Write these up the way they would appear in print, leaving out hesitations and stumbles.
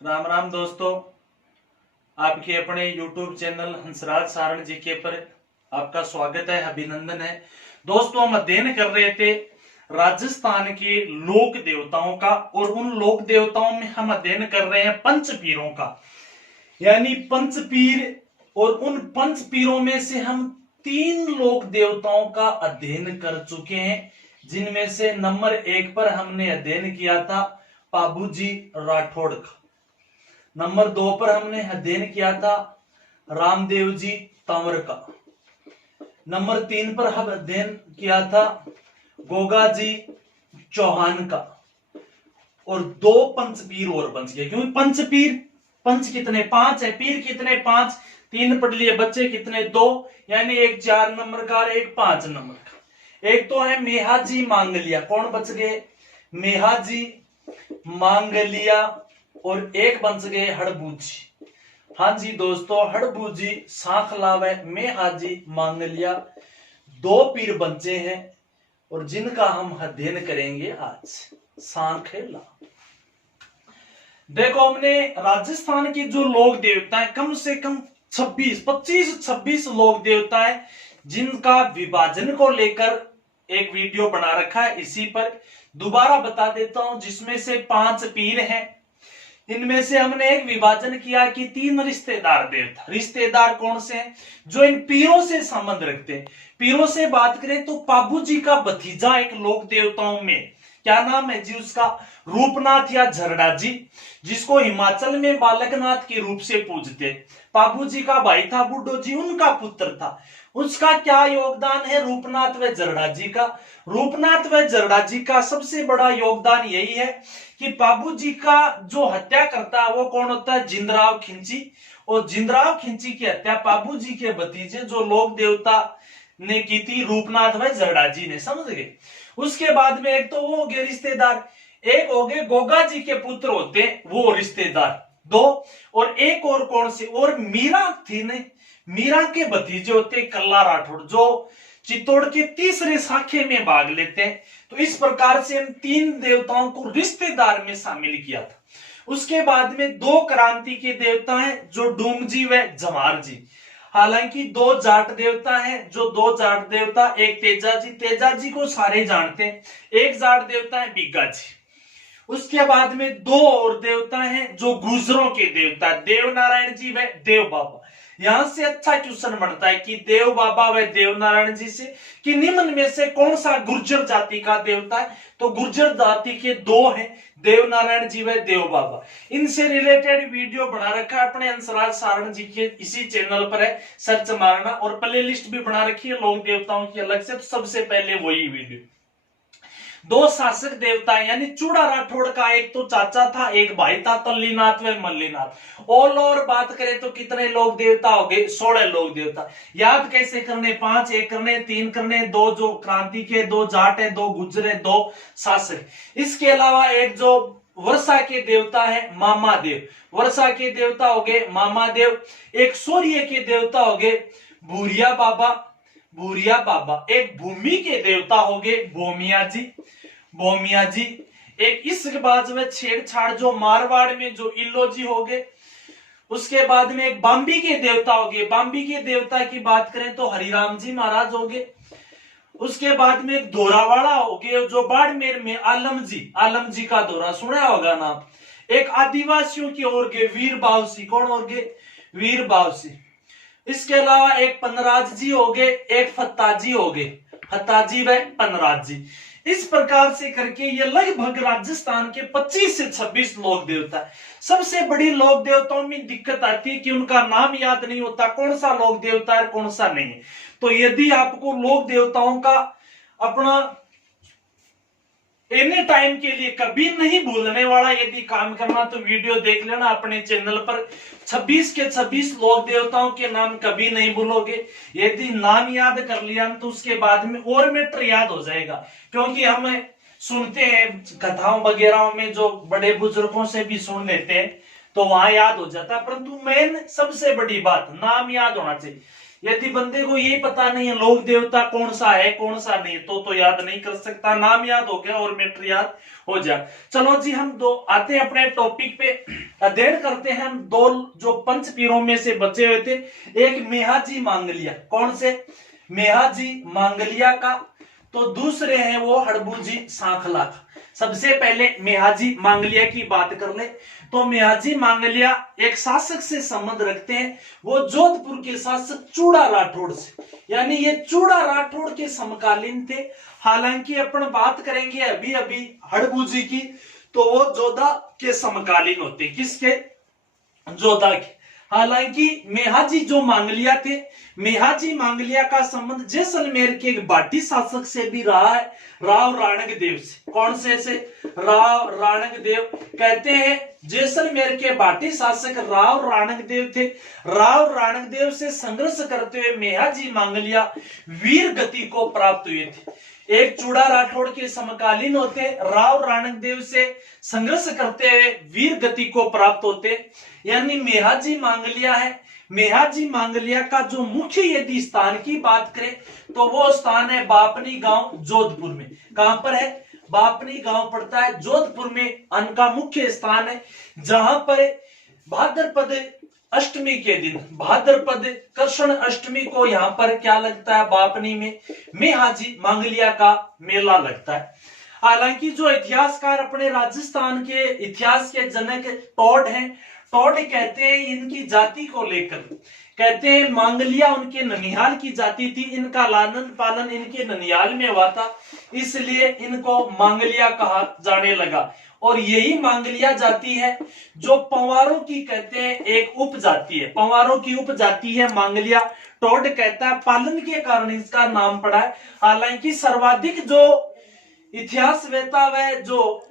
राम राम दोस्तों, आपके अपने YouTube चैनल हंसराज सारण जी के पर आपका स्वागत है, अभिनंदन है। दोस्तों, हम अध्ययन कर रहे थे राजस्थान के लोक देवताओं का, और उन लोक देवताओं में हम अध्ययन कर रहे हैं पंचपीरों का, यानी पंचपीर। और उन पंचपीरों में से हम 3 लोक देवताओं का अध्ययन कर चुके हैं, जिनमें से नंबर 1 पर हमने अध्ययन किया था पाबूजी राठौड़ का। नंबर 2 पर हमने अध्ययन किया था रामदेव जी तंवर का। नंबर 3 पर हम अध्ययन किया था गोगा जी चौहान का। और 2 पंचपीर और बच गए, क्योंकि पंचपीर, पंच कितने 5 है, पीर कितने 5, 3 पढ़ लिए, बच्चे कितने 2, यानी एक 4 नंबर का और एक 5 नंबर का। एक तो है मेहाजी मांगलिया, कौन बच गए, मेहाजी मांगलिया, और एक बच गए हड़बूजी। हाँ जी दोस्तों, हड़बूजी सांखलावे में हाजी मांगलिया 2 पीर बचे हैं, और जिनका हम अध्ययन करेंगे आज। सांखेला। देखो, हमने राजस्थान के जो लोक देवता है, कम से कम 25-26 लोक देवता है, जिनका विभाजन को लेकर एक वीडियो बना रखा है। इसी पर दोबारा बता देता हूं, जिसमें से 5 पीर हैं। इनमें से हमने एक विभाजन किया कि 3 रिश्तेदार देवता। रिश्तेदार कौन से हैं, जो इन पीरों से संबंध रखते हैं। पीरों से बात करें तो पाबू जी का भतीजा एक लोक देवताओं में, क्या नाम है जी उसका, रूपनाथ या झरड़ा जी, जिसको हिमाचल में बालकनाथ के रूप से पूजते। पाबू जी का भाई था बुड्ढो जी, उनका पुत्र था। उसका क्या योगदान है रूपनाथ व झरड़ा जी का। रूपनाथ व झरड़ा जी का सबसे बड़ा योगदान यही है कि पाबू जी का जो हत्या करता है वो कौन होता है, जिंदराव खिंची। और जिंदराव खिंची की हत्या पाबू जी के भतीजे जो लोक देवता ने की थी, रूपनाथ व झरड़ा जी ने, समझ गए। उसके बाद में एक तो वो हो गए रिश्तेदार, एक हो गए गोगा जी के पुत्र होते वो रिश्तेदार 2, और एक और कौन से, और मीरा थी ने, मीरा के भतीजे होते कल्ला राठौड़, जो चित्तौड़ के तीसरे शाखे में भाग लेते हैं। तो इस प्रकार से हम 3 देवताओं को रिश्तेदार में शामिल किया था। उसके बाद में 2 क्रांति के देवता हैं, जो डूंगजी व जमार जी। हालांकि 2 जाट देवता हैं, जो 2 जाट देवता, एक तेजा जी को सारे जानते हैं, एक जाट देवता है बिग्गा जी। उसके बाद में 2 और देवता हैं जो गुर्जरों के देवता, देव नारायण जी व देव बाबा। यहां से अच्छा क्वेश्चन बनता है कि देव बाबा व देव नारायण जी से कि निम्न में से कौन सा गुर्जर जाति का देवता है, तो गुर्जर जाति के 2 हैं, देव नारायण जी व देव बाबा। इनसे रिलेटेड वीडियो बना रखा है अपने हंसराज सारण जी के इसी चैनल पर है, सर्च मारना, और प्ले लिस्ट भी बना रखी है लोक देवताओं की अलग से, तो सबसे पहले वही वीडियो। 2 शासक देवता यानी चूड़ा राठौड़ का एक तो चाचा था, एक भाई था, तल्लीनाथ व मल्लीनाथ। ऑल ओवर बात करें तो कितने लोक देवता हो गए, 16 लोक देवता। याद कैसे करने, 5 एक करने, 3 करने, 2 जो क्रांति के, 2 जाट है, 2 गुजरे, 2 शासक। इसके अलावा एक जो वर्षा के देवता है मामा देव, वर्षा के देवता हो गए मामा देव। एक सूर्य के देवता हो गए भूरिया बाबा, भूरिया बाबा। एक भूमि के देवता हो गए भोमिया जी, भोमिया जी। एक इसके बाद में छेड़छाड़ जो मारवाड़ में जो इल्लो जी हो गए। उसके बाद में एक बाम्बी के देवता हो गए, बाम्बी के देवता की बात करें तो हरिराम जी महाराज हो गए। उसके बाद में एक धोरावाड़ा हो गए जो बाड़मेर में आलम जी का धोरा सुना होगा नाम। एक आदिवासियों की ओर गए वीर बावसी, कौन हो गए, वीर बावसी। इसके अलावा एक पनराज जी हो गए, एक फत्ताजी हो गए, फत्ताजी व पनराज जी। इस प्रकार से करके ये लगभग राजस्थान के 25 से 26 लोक देवता है। सबसे बड़ी लोक देवताओं में दिक्कत आती है कि उनका नाम याद नहीं होता, कौन सा लोक देवता है कौन सा नहीं है। तो यदि आपको लोक देवताओं का अपना एनी टाइम के लिए कभी नहीं भूलने वाला यदि काम करना, तो वीडियो देख लेना अपने चैनल पर। 26 के 26 लोक देवताओं के नाम कभी नहीं भूलोगे। यदि नाम याद कर लिया तो उसके बाद में और मैटर याद हो जाएगा, क्योंकि हम सुनते हैं कथाओं वगैरह में, जो बड़े बुजुर्गों से भी सुन लेते हैं तो वहां याद हो जाता है। परंतु मेन सबसे बड़ी बात नाम याद होना चाहिए। यदि बंदे को ये पता नहीं है लोक देवता कौन सा है कौन सा नहीं तो याद नहीं कर सकता। नाम याद हो गया और मैटर याद हो जाए। चलो जी हम दो आते हैं अपने टॉपिक पे, अध्ययन करते हैं हम दो जो पंच पीरों में से बचे हुए थे। एक मेहाजी मांगलिया, कौन से? मेहाजी मांगलिया का। तो दूसरे हैं वो हड़बूजी सांखला का। सबसे पहले मेहाजी मांगलिया की बात कर ले तो मेहाजी मांगलिया एक शासक से संबंध रखते हैं, वो जोधपुर के शासक चूड़ा राठौड़ से, यानी ये चूड़ा राठौड़ के समकालीन थे। हालांकि अपन बात करेंगे अभी अभी हड़बूजी की, तो वो जोधा के समकालीन होते। किसके? जोधा के। हालांकि मेहाजी जो मांगलिया थे, मेहाजी मांगलिया का संबंध जैसलमेर के एक बाटी शासक से भी रहा है, राव राणक देव से। कौन से? राव राणक देव। कहते हैं जैसलमेर के बाटी शासक राव राणक देव थे। राव राणक देव से संघर्ष करते हुए मेहाजी मांगलिया वीर गति को प्राप्त हुए थे। एक चूड़ा राठौड़ के समकालीन होते, राव राणक देव से संघर्ष करते हुए वीर गति को प्राप्त होते, यानी मेहाजी मांगलिया है। मेहाजी मांगलिया का जो मुख्य यदि स्थान की बात करें तो वो स्थान है बापनी गांव जोधपुर में। कहां पर है? बापनी गांव पड़ता है जोधपुर में, उनका मुख्य स्थान है, जहां पर भाद्रपद अष्टमी के दिन, भाद्रपद कृष्ण अष्टमी को यहाँ पर क्या लगता है? बापनी में मेहाजी मांगलिया का मेला लगता है। हालांकि जो इतिहासकार अपने राजस्थान के इतिहास के जनक टॉड हैं, टॉड कहते हैं इनकी जाति को लेकर, कहते हैं मांगलिया उनके ननिहाल की जाति थी, इनका लालन पालन इनके ननिहाल में हुआ था, इसलिए इनको मांगलिया कहा जाने लगा। और यही मांगलिया जाति है जो पंवारों की कहते हैं एक उपजाति है, पंवारों की उपजाति है मांगलिया। टॉड कहता है पालन के कारण इसका नाम पड़ा है। हालांकि सर्वाधिक जो इतिहासवेता व जो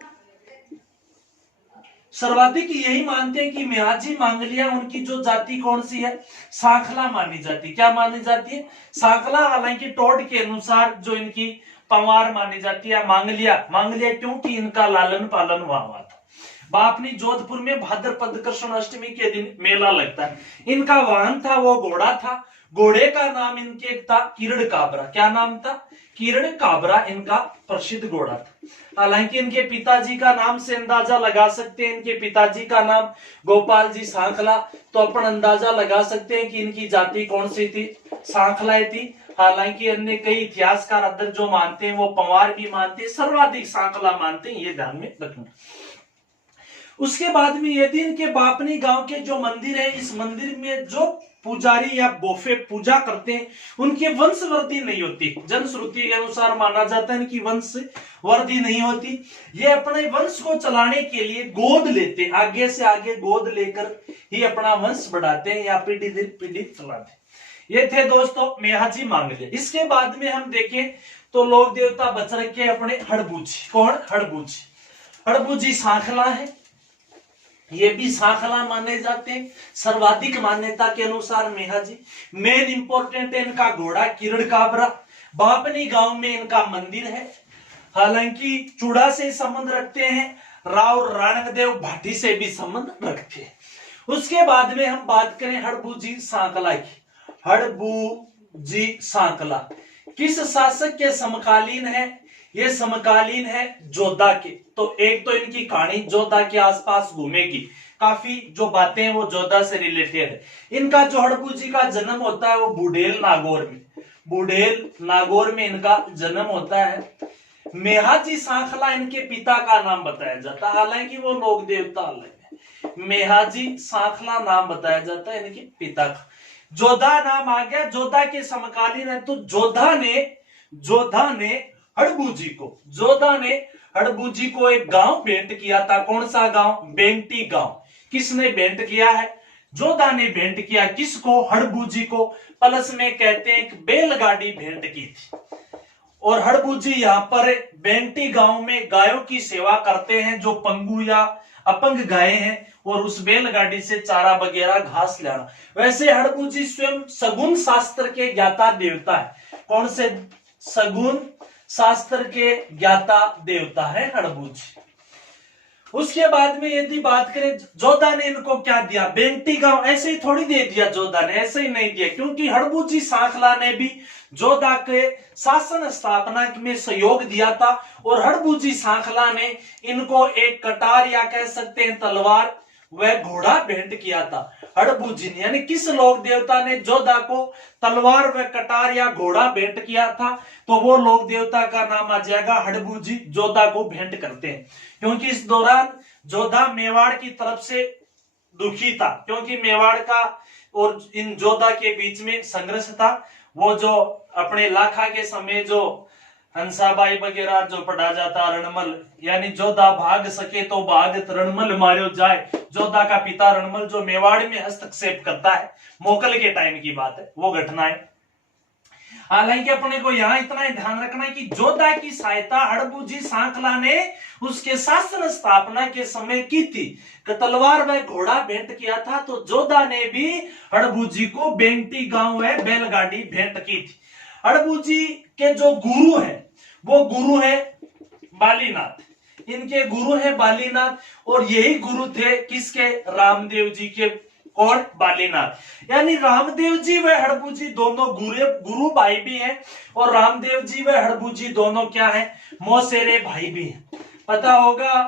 सर्वाधिक यही मानते हैं कि मेहाजी मांगलिया उनकी जो जाति कौन सी है? सांखला मानी जाती। क्या मानी जाती है? सांखला। हालांकि टॉड के अनुसार जो इनकी पंवार मानी जाती है मांगलिया। मांगलिया क्योंकि इनका लालन पालन हुआ था। बापनी जोधपुर में भाद्रपद कृष्ण अष्टमी के दिन मेला लगता है। इनका वाहन था वो घोड़ा था, घोड़े का नाम इनके था किरण काबरा। क्या नाम था? किरण काबरा इनका प्रसिद्ध घोड़ा था। हालांकि इनके पिताजी का नाम से अंदाजा लगा सकते हैं, इनके पिताजी का नाम गोपाल जी सांखला, तो अपन अंदाजा लगा सकते हैं कि इनकी जाति कौन सी थी? सांखला थी। हालांकि अन्य कई इतिहासकार अदर जो मानते हैं वो पंवार भी मानते हैं, सर्वाधिक सांखला मानते हैं, ये ध्यान में रखना। उसके बाद में यदि इनके बापनी गांव के जो मंदिर है, इस मंदिर में जो पुजारी या बोफे पूजा करते हैं उनकी वंशवृद्धि नहीं होती। जनश्रुति के अनुसार माना जाता है इनकी वंशवृद्धि नहीं होती। ये अपने वंश को चलाने के लिए गोद लेते, आगे से आगे गोद लेकर ही अपना वंश बढ़ाते हैं या पीढ़ी दर पीढ़ी चलाते हैं। ये थे दोस्तों मेहाजी मांगलिया। इसके बाद में हम देखें तो लोक देवता बच रखे अपने हड़बूजी। कौन? हड़बूजी। हड़बूजी सांखला है, ये भी सांखला माने जाते हैं सर्वाधिक मान्यता के अनुसार मेहाजी। मेन इंपोर्टेंट है इनका घोड़ा किरण काबरा। बापनी गांव में इनका मंदिर है। हालांकि चूड़ा से संबंध रखते हैं, राव राणक देव भाटी से भी संबंध रखते हैं। उसके बाद में हम बात करें हड़बूजी सांखला की। हड़बूजी सांखला किस शासक के समकालीन है? ये समकालीन है जोधा के। तो एक तो इनकी कहानी जोधा के आसपास घूमेगी, काफी जो बातें हैं वो जोधा से रिलेटेड है। इनका जो हड़बूजी का जन्म होता है वो बुढ़ेल नागौर में, बुढ़ेल नागौर में इनका जन्म होता है। मेहाजी सांखला इनके पिता का नाम बताया जाता है, हालांकि वो लोक देवता अलग है। मेहाजी सांखला नाम बताया जाता है इनके पिता का। जोधा नाम आ गया, जोधा के समकालीन है। तो जोधा ने हड़बूजी को एक गांव भेंट किया था। कौन सा गांव? बेंटी गांव। किसने भेंट किया है? जोधा ने भेंट किया। किसको? हड़बूजी को। प्लस में कहते हैं कि बैलगाड़ी भेंट की थी। और हड़बूजी यहाँ पर बेंटी गांव में गायों की सेवा करते हैं, जो पंगु या अपंग गाय हैं, और उस बैलगाड़ी से चारा वगैरह घास लाना। वैसे हड़बूजी स्वयं सगुन शास्त्र के ज्ञाता देवता है। कौन से? सगुन शास्त्र के ज्ञाता देवता है हड़बूजी। उसके बाद में यदि बात करें जोधा ने इनको क्या दिया, बेंटी गांव ऐसे ही थोड़ी दे दिया जोधा ने, ऐसे ही नहीं दिया, क्योंकि हड़बूजी सांखला ने भी जोधा के शासन स्थापना में सहयोग दिया था और हड़बूजी सांखला ने इनको एक कटार या कह सकते हैं तलवार वह घोड़ा भेंट किया था। हड़बूजी ने यानी किस लोक देवता ने जोधा को तलवार व कटार या घोड़ा भेंट किया था, तो वो लोक देवता का नाम आ जाएगा हड़बूजी, जोधा को भेंट करते हैं। क्योंकि इस दौरान जोधा मेवाड़ की तरफ से दुखी था, क्योंकि मेवाड़ का और इन जोधा के बीच में संघर्ष था। वो जो अपने लाखा के समय जो हंसाबाई वगैरह जो पढ़ा जाता रणमल, यानी जोधा भाग सके तो भागत रणमल मार्यो जाए, जोधा का पिता रणमल जो मेवाड़ में हस्तक्षेप करता है, मोकल के टाइम की बात है वो घटना है। हालांकि अपने को यहाँ इतना ही ध्यान रखना है कि जोधा की सहायता हड़बूजी सांखला ने उसके शासन स्थापना के समय की थी, तलवार व घोड़ा भेंट किया था, तो जोधा ने भी हड़बूजी को बेंटी गांव है बैलगाड़ी भेंट की थी। हड़बूजी के जो गुरु है वो गुरु है बालीनाथ, इनके गुरु है बालीनाथ और यही गुरु थे किसके, रामदेव जी के। और बालीनाथ यानी रामदेव जी व हड़बूजी दोनों गुरु भाई भी हैं और रामदेव जी व हड़बूजी दोनों क्या हैं, मौसेरे भाई भी हैं। पता होगा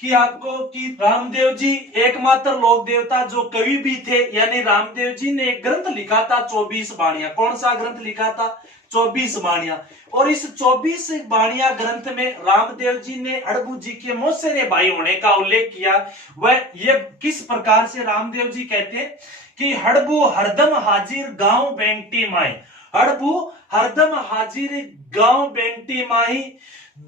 कि आपको कि रामदेव जी एकमात्र लोक देवता जो कवि भी थे, यानी रामदेव जी ने एक ग्रंथ लिखा था 24 बाणियां। कौन सा ग्रंथ लिखा था, 24 बाणियां। और इस 24 बाणियां ग्रंथ में रामदेव जी ने हड़बूजी के मौसेरे भाई होने का उल्लेख किया। वह ये किस प्रकार से रामदेव जी कहते हैं कि हड़बू हरदम हाजिर गांव बेंटी माई, हड़बू हरदम हाजिर गांव बेंटी माही,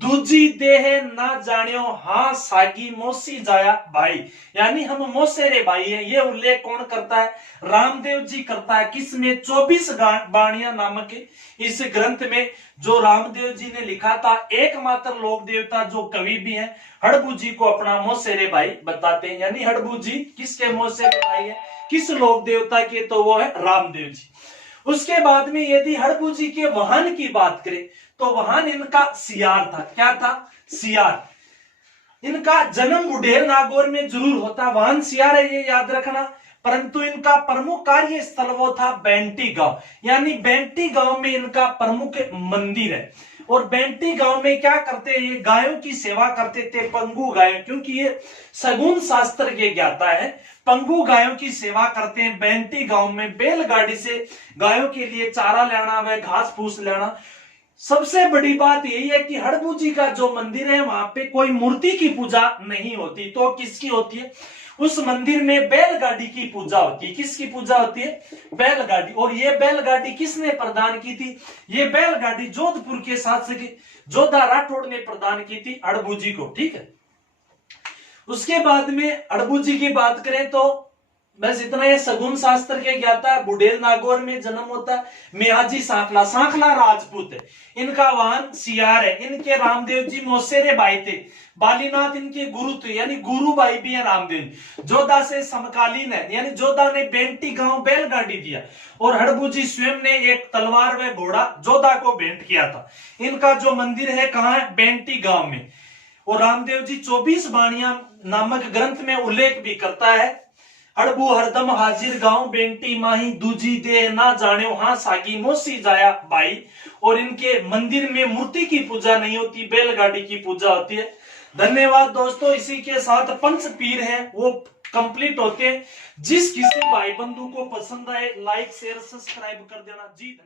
दूजी देह ना जानियो हाँ सागी मोसी जाया भाई, यानी हम मौसेरे भाई हैं। ये उल्लेख कौन करता है, रामदेव जी करता है। किसमें, 24 बाणियां नामक इस ग्रंथ में जो रामदेव जी ने लिखा था। एकमात्र लोक देवता जो कवि भी हैं, हड़बूजी को अपना मौसेरे भाई बताते हैं। यानी हड़बूजी किसके मौसेरे भाई है, किस लोक देवता के, तो वो है रामदेव जी। उसके बाद में यदि हड़बूजी के वाहन की बात करें तो वाहन इनका सियार था। क्या था, सियार। इनका जन्म बुढ़ेल नागौर में जरूर होता, वाहन सियार है ये याद रखना, परंतु इनका प्रमुख कार्य स्थल वो था बेंटी गांव, यानी बेंटी गांव में इनका प्रमुख मंदिर है। और बेंटी गांव में क्या करते हैं, ये गायों की सेवा करते थे, पंगु गायों, क्योंकि ये सगुन शास्त्र के ज्ञाता है, पंगु गायों की सेवा करते हैं। बेंटी गांव में बैलगाड़ी से गायों के लिए चारा लेना व घास फूस लेना। सबसे बड़ी बात यही है कि हड़बूजी का जो मंदिर है वहां पे कोई मूर्ति की पूजा नहीं होती, तो किसकी होती है, उस मंदिर में बैलगाड़ी की पूजा होती है। किसकी पूजा होती है, बैलगाड़ी। और ये बैलगाड़ी किसने प्रदान की थी, ये बैलगाड़ी जोधपुर के शासक जोधा राठौड़ ने प्रदान की थी हड़बूजी को। ठीक है, उसके बाद में हड़बूजी की बात करें तो बस इतना, ये सगुन शास्त्र के ज्ञाता है, बुढ़ेल नागौर में जन्म होता है। मेहाजी सांखला, सांखला राजपूत है, इनका वाहन सियार है। इनके रामदेव जी मौसेरे भाई थे, बालीनाथ इनके गुरु थे, यानी गुरु भाई भी है रामदेव। जोधा से समकालीन है, यानी जोधा ने बेंटी गांव बैलगाड़ी दिया और हड़बूजी स्वयं ने एक तलवार व घोड़ा जोधा को भेंट किया था। इनका जो मंदिर है कहाँ है, बेंटी गांव में। और रामदेव जी 24 बाणियां नामक ग्रंथ में उल्लेख भी करता है, हड़बू हरदम हाजिर गांव बेंटी माही, दूजी दे ना जाने हाँ सागी मोसी जाया भाई। और इनके मंदिर में मूर्ति की पूजा नहीं होती, बैलगाड़ी की पूजा होती है। धन्यवाद दोस्तों, इसी के साथ पंच पीर हैं वो कंप्लीट होते हैं। जिस किसी भाई बंधु को पसंद आए लाइक शेयर सब्सक्राइब कर देना जी।